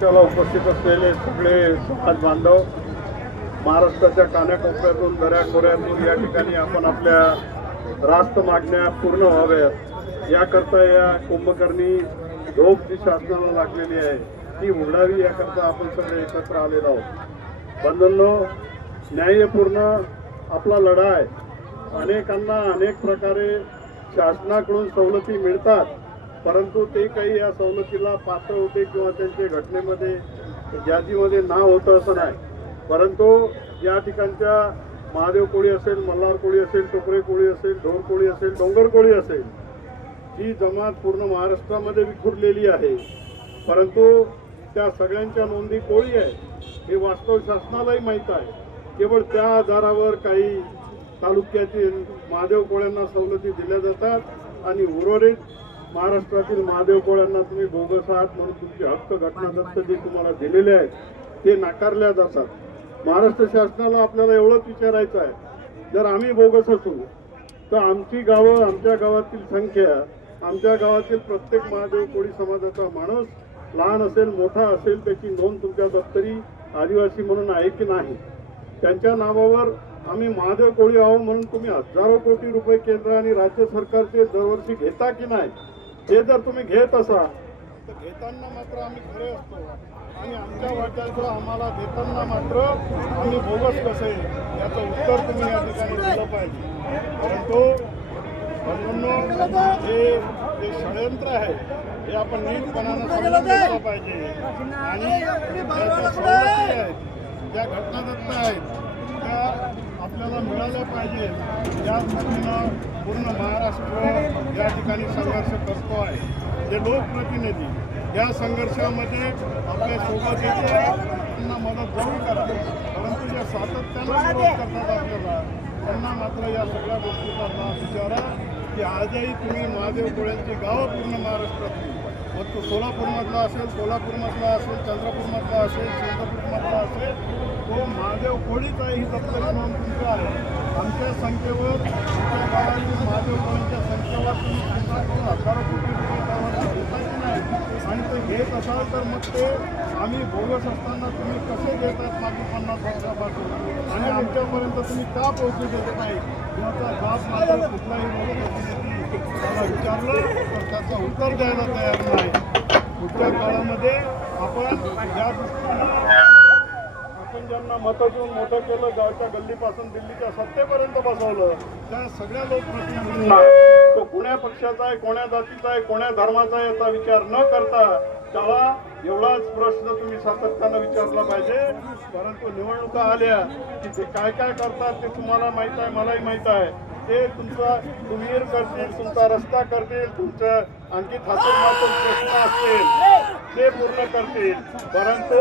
त्याला उपस्थित असलेले सगळे समाज बांधव, महाराष्ट्राच्या कानाकोपऱ्यातून दऱ्याखोऱ्यातून या ठिकाणी आपण आपल्या रास्त मागण्या पूर्ण व्हाव्यात याकरता या कुंभकर्णी झोप जी शासनाला लागलेली आहे ती उघडावी याकरता आपण सगळे एकत्र आलेलो आहोत. बंधूंनो, न्यायपूर्ण आपला लढा आहे. अनेकांना अनेक प्रकारे शासनाकडून सवलती मिळतात, परंतु ते काही या सवलतीला पात्र होते किंवा त्यांच्या घटनेमध्ये यादीमध्ये नाव होतं असं नाही. परंतु या ठिकाणच्या महादेव कोळी असेल, मल्हार कोळी असेल, टोकरे कोळी असेल, ढोर कोळी असेल, डोंगर कोळी असेल, ही जमात पूर्ण महाराष्ट्रामध्ये विखुरलेली आहे. परंतु त्या सगळ्यांच्या नोंदी कोळी आहे हे वास्तव शासनालाही माहीत आहे. केवळ त्या आधारावर काही तालुक्यातील महादेव कोळ्यांना सवलती दिल्या जातात आणि उर्वरित महाराष्ट्रातील महादेव कोळ्यांना तुम्ही बोगस आहात म्हणून तुमचे हक्क घटनादत्त जे तुम्हाला दिलेले आहेत ते नाकारल्या जातात. महाराष्ट्र शासनाला आपल्याला एवढंच विचारायचं आहे, जर आम्ही बोगस असू तर आमची गावं, आमच्या गावातील संख्या, आमच्या गावातील प्रत्येक महादेव कोळी समाजाचा माणूस लहान असेल मोठा असेल त्याची नोंद तुमच्या दप्तरी आदिवासी म्हणून आहे की नाही? त्यांच्या नावावर आम्ही महादेव कोळी आहो म्हणून तुम्ही हजारो कोटी रुपये केंद्र आणि राज्य सरकारचे दरवर्षी घेता की नाही? हे जर तुम्ही घेत असाल तर घेताना मात्र आम्ही खरे असतो आणि आमच्या वाट्याचं आम्हाला देताना मात्र आम्ही बोगस कसे याचं उत्तर तुम्ही या ठिकाणी दिलं पाहिजे. परंतु हे षडयंत्र आहे हे आपण नीटपणानं समजून घेतलं पाहिजे आणि ज्या सवलती आहेत, ज्या घटनादत्त आहेत त्या आपल्याला मिळाल्या पाहिजे. या दृष्टीनं पूर्ण महाराष्ट्र या ठिकाणी संघर्ष करतो आहे. जे लोकप्रतिनिधी या संघर्षामध्ये आपल्या सोबत येत आहेत त्यांना मदत जरूर करा, परंतु ज्या सातत्यानं विरोध करतात आपल्याला त्यांना मात्र या सगळ्या गोष्टीचा लाभ विचारा की आजही तुम्ही महादेव कोळ्यांची गावं पूर्ण महाराष्ट्रातली, मग तो सोलापूरमधला असेल, कोल्हापूरमधला असेल, चंद्रपूरमधला असेल, चंद्रपूरमधला असेल, तो महादेव कोळीचा ही दप्तरी नोंद तुमची आहे. आमच्या संख्येवर, आमच्या गावातील महादेव कोळींच्या संख्येवर तुम्ही हजारो कोटी रुपये त्यावर घेता की नाही? आणि ते घेत असाल तर मग ते आम्ही बोगस असताना तुम्ही कसे घेतात मागील 50 वर्षापासून आणि आमच्यापर्यंत तुम्ही का पोहोचू देत नाही याचा जाब मात्र कुठलाही लोकप्रतिनिधी त्याला विचारलं तर त्याचं उत्तर द्यायला तयार नाही. पुढच्या काळामध्ये आपण या दृष्टीनं आपण ज्यांना मतं देऊन मोठं केलं, गावच्या गल्लीपासून दिल्लीच्या सत्तेपर्यंत बसवलं, त्या सगळ्या लोकप्रतिनिधींना तो कोण्या पक्षाचा आहे, कोण्या जातीचा आहे, कोण्या धर्माचा आहे याचा विचार न करता त्याला एवढाच प्रश्न तुम्ही सातत्यानं विचारला पाहिजे. परंतु निवडणुका आल्या की ते काय काय करतात ते तुम्हाला माहीत आहे, मलाही माहीत आहे. ते तुमचा तुम्हीर करतील, तुमचा रस्ता करतील, तुमचं आणखी थातून प्रश्न असतील ते पूर्ण करतील, परंतु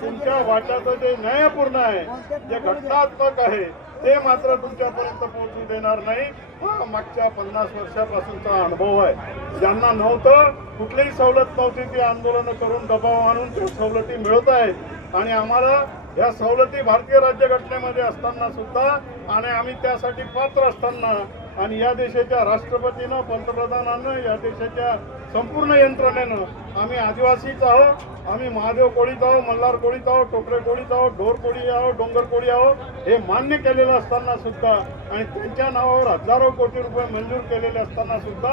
तुमच्या वाट्याचं जे न्यायपूर्ण आहे, जे घटनात्मक आहे ते मात्र तुमच्यापर्यंत पोहोचू देणार नाही. हा मागच्या 50 वर्षापासूनचा अनुभव आहे. ज्यांना नव्हतं, कुठलीही सवलत नव्हती, ती आंदोलनं करून दबाव आणून त्या सवलती मिळत आहेत आणि आम्हाला या सवलती भारतीय राज्यघटनेमध्ये असताना सुद्धा आणि आम्ही त्यासाठी पात्र असताना आणि या देशाच्या राष्ट्रपतीनं, पंतप्रधानानं, या देशाच्या संपूर्ण यंत्रणेनं आम्ही आदिवासीच आहोत, आम्ही महादेव कोळीच आहोत, मल्हार कोळीच आहोत, टोकरे कोळीच आहोत, ढोर कोळी आहोत, डोंगर कोळी आहोत हे मान्य केलेलं असताना सुद्धा आणि त्यांच्या नावावर हजारो कोटी रुपये मंजूर केलेले असताना सुद्धा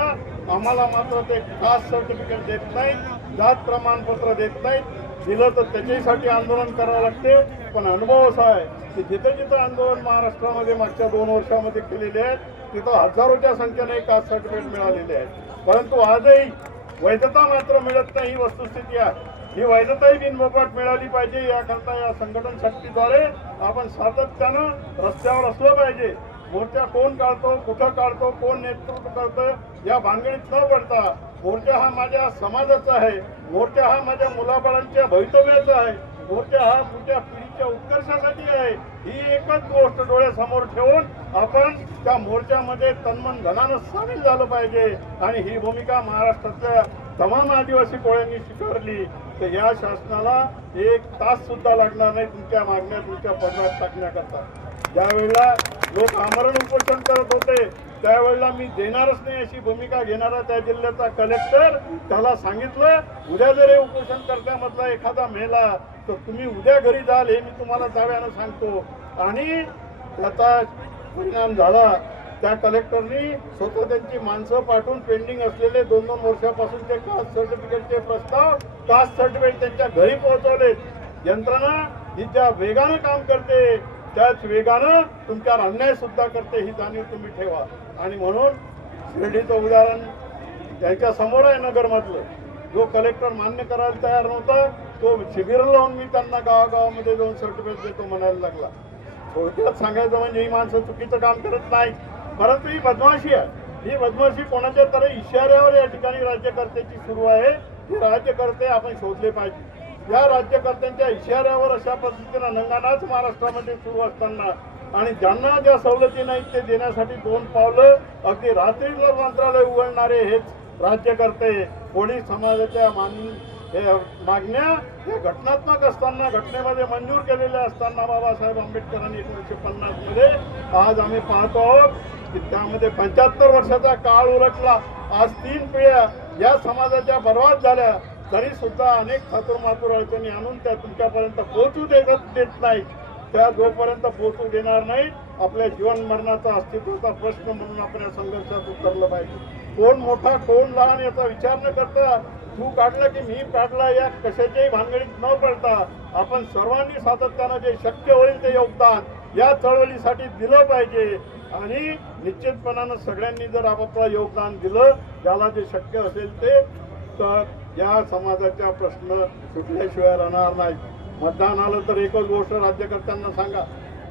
आम्हाला मात्र ते कास्ट सर्टिफिकेट देत नाहीत, जात प्रमाणपत्र देत नाहीत. दिलं तर त्याच्यासाठी आंदोलन करावं लागते. पण अनुभव असा आहे की जिथं जिथं आंदोलन महाराष्ट्रामध्ये मागच्या 2 वर्षामध्ये केलेले आहेत तिथं हजारोच्या संख्येने कास्ट सर्टिफिकेट मिळालेले आहेत, परंतु आजही वैधता मात्र मिळत नाही. ही वस्तुस्थिती आहे. ही वैधताही बिनमोकाट मिळाली पाहिजे याकरता या संघटन शक्तीद्वारे आपण सातत्यानं रस्त्यावर असलं पाहिजे. मोर्चा कोण काढतो, कुठं काढतो, कोण नेतृत्व करतं या भानगडीत न पडता मोर्चा हा माझ्या समाजाचा आहे, मोर्चा हा माझ्या मुलाबाळांच्या भवितव्याचा आहे, मोर्चा हा पुढच्या पिढीच्या उत्कर्षासाठी आहे. ही एकच गोष्ट डोळ्यासमोर ठेवून आपण त्या मोर्चामध्ये तन्मन धनानं सामील झालं पाहिजे आणि ही भूमिका महाराष्ट्रातल्या तमाम आदिवासी कोळ्यांनी स्वीकारली तर या शासनाला 1 तास सुद्धा लागणार नाही तुमच्या मागण्या तुमच्या पदरात टाकण्याकरता. ज्यावेळेला लोक आमरण उपोषण करत होते त्यावेळेला मी देणारच नाही अशी भूमिका घेणारा त्या जिल्ह्याचा कलेक्टर, त्याला सांगितलं उद्या जर हे उपोषण कर्त्यामधला एखादा मेला तर तुम्ही उद्या घरी जाल हे मी तुम्हाला जाव्यानं सांगतो. आणि त्याचा परिणाम झाला. त्या कलेक्टरनी स्वतः त्यांची माणसं पाठवून पेंडिंग असलेले 2-2 वर्षापासूनचे कास्ट सर्टिफिकेटचे प्रस्ताव, कास्ट सर्टिफिकेट त्यांच्या घरी पोहोचवलेत. यंत्रणा ही ज्या वेगानं काम करते त्याच वेगानं तुमच्यावर अन्याय सुद्धा करते ही जाणीव तुम्ही ठेवा. आणि म्हणून शिर्डीचं उदाहरण त्यांच्या समोर आहे. नगरमधलं जो कलेक्टर मान्य करायला तयार नव्हता तो शिबिर लावून मी त्यांना गावागावामध्ये जाऊन सर्टिफिकेट देतो म्हणायला लागला. थोडक्यात सांगायचं म्हणजे ही माणसं चुकीचं काम करत नाही, परंतु ही बदमाशी आहे. ही बदमाशी कोणाच्या तरी इशाऱ्यावर या ठिकाणी राज्यकर्त्याची सुरू आहे. हे राज्यकर्ते आपण शोधले पाहिजे. या राज्यकर्त्यांच्या इशाऱ्यावर अशा पद्धतीनं नंगानाच महाराष्ट्रामध्ये सुरू असताना आणि ज्यांना ज्या सवलती नाहीत ते देण्यासाठी 2 पावलं अगदी रात्रीला मंत्रालय उघडणारे हेच राज्यकर्ते कोळी समाजाच्या मागण्या हे घटनात्मक असताना, घटनेमध्ये मंजूर केलेल्या असताना बाबासाहेब आंबेडकरांनी 1950 मध्ये आज आम्ही पाहतो आहोत की त्यामध्ये 75 वर्षाचा काळ उलटला. आज 3 पिढ्या या समाजाच्या बर्बाद झाल्या तरी सुद्धा अनेक थातुरमातुर अडचणी आणून त्या तुमच्यापर्यंत पोहोचू देत नाहीत. त्या जोपर्यंत पोहोचू देणार नाहीत आपल्या जीवन मरणाचा अस्तित्वाचा प्रश्न म्हणून आपण या संघर्षात उतरलं पाहिजे. कोण मोठा कोण लहान याचा विचार न करता, तू काढला की मी काढला या कशाच्याही भानगडीत न पडता आपण सर्वांनी सातत्यानं जे शक्य होईल ते योगदान या चळवळीसाठी दिलं पाहिजे. आणि निश्चितपणानं सगळ्यांनी जर आपापलं योगदान दिलं ज्याला जे शक्य असेल ते, तर या समाजाचा प्रश्न सुटल्याशिवाय राहणार नाही. मतदान आलं तर एकच गोष्ट राज्यकर्त्यांना सांगा,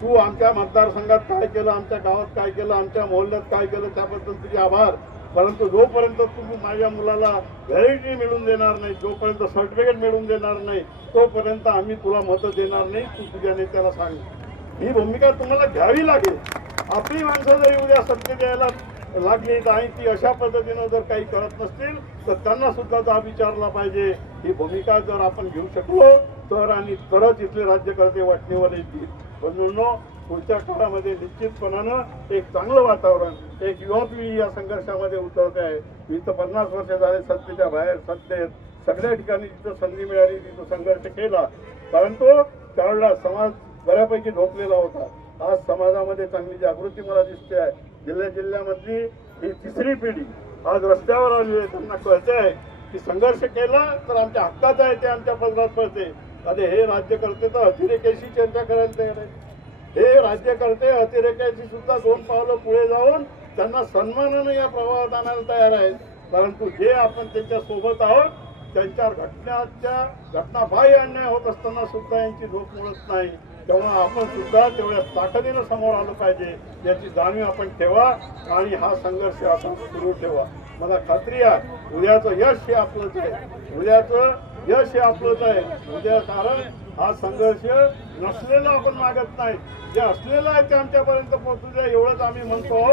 तू आमच्या मतदारसंघात काय केलं, आमच्या गावात काय केलं, आमच्या मोहल्ल्यात काय केलं त्याबद्दल तुझे आभार. परंतु जोपर्यंत तू माझ्या मुलाला व्हॅलिडिटी मिळवून देणार नाही, जोपर्यंत सर्टिफिकेट मिळवून देणार नाही तोपर्यंत आम्ही तुला मतं देणार नाही. तू तुझ्या नेत्याला सांग. ही भूमिका तुम्हाला घ्यावी लागेल. आपली माणसं जरी उद्या सत्य द्यायला लागली आणि ती अशा पद्धतीनं जर काही करत नसतील तर त्यांना सुद्धा विचारला पाहिजे. ही भूमिका जर आपण घेऊ शकलो तर आणि तरच इथले राज्यकर्ते वाटणीवर येतील. म्हणून पुढच्या काळामध्ये निश्चितपणानं एक चांगलं वातावरण, एक युवा पिढी या संघर्षामध्ये उतरते आहे. इथं 50 वर्ष झाले सत्तेच्या बाहेर, सत्तेत सगळ्या ठिकाणी जिथं संधी मिळाली तिथं संघर्ष केला, परंतु त्यावेळेला समाज बऱ्यापैकी झोपलेला होता. आज समाजामध्ये चांगली जागृती मला दिसते आहे. जिल्ह्यामधली ही 3री पिढी आज रस्त्यावर आली आहे. त्यांना कळते आहे की संघर्ष केला तर आमच्या हक्काचं आहे ते आमच्या पदरात पडते. अरे हे राज्यकर्ते तर अतिरेक्याशी चर्चा करायला तयार आहे. हे राज्यकर्ते अतिरेक्याशी सुद्धा 2 पावलं पुढे जाऊन त्यांना सन्मानानं या प्रवाहात आणायला तयार आहेत. परंतु जे आपण त्यांच्या सोबत आहोत त्यांच्यावर घटनाबाह्य अन्याय होत असताना सुद्धा यांची झोप मोडत नाही. तेव्हा आपण सुद्धा तेवढ्या ताकदीनं समोर आलं पाहिजे याची जाणीव आपण ठेवा आणि हा संघर्ष आपण सुरू ठेवा. मला खात्री आहे उद्याचं यश हे आपलंच आहे. उद्याचं यश हे आपलंच आहे. उद्या कारण हा संघर्ष नसलेला आपण मागत नाही, जे असलेलं आहे ते आमच्यापर्यंत पोहोचू द्या एवढंच आम्ही म्हणतो.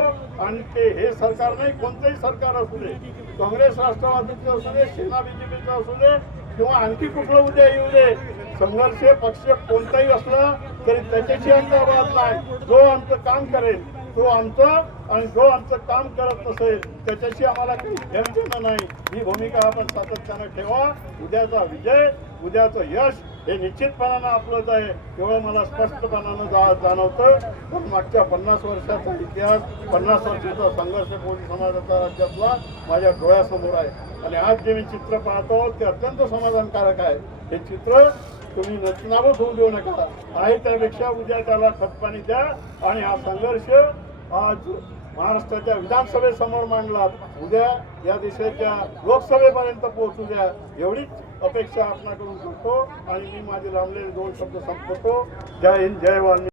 आणि ते हे सरकार नाही, कोणतंही सरकार असू दे, काँग्रेस राष्ट्रवादीचं असू दे, सेना बीजेपीचं असू दे किंवा आणखी कुठलं उद्या येऊ दे, संघर्ष पक्ष कोणताही असला तरी त्याच्याशी आमचा वाद नाही. जो आमचं काम करेल तो आमचं, आणि जो आमचं काम करत नसेल त्याच्याशी आम्हाला काही घेणं नाही. ही भूमिका आपण सातत्यानं ठेवा. उद्याचा विजय, उद्याचं यश हे निश्चितपणानं आपलंच आहे एवढं मला स्पष्टपणानं जाणवतं. पण मागच्या 50 वर्षाचा इतिहास, 50 वर्षाचा संघर्ष कोळी समाजाचा राज्यातला माझ्या डोळ्यासमोर आहे. आणि आज जे मी चित्र पाहतो ते अत्यंत समाधानकारक आहे. हे चित्र तुम्ही नचनावत होऊ देऊ नका. आहे त्यापेक्षा उद्या त्याला खतपाणी द्या आणि हा संघर्ष आज महाराष्ट्राच्या विधानसभेसमोर मांडला, उद्या या देशाच्या लोकसभेपर्यंत पोहोचू द्या एवढीच अपेक्षा आपणाकडून करतो. आणि मी माझे लांबलेले 2 शब्द संपवतो. जय हिंद, जय वाल्मिकी.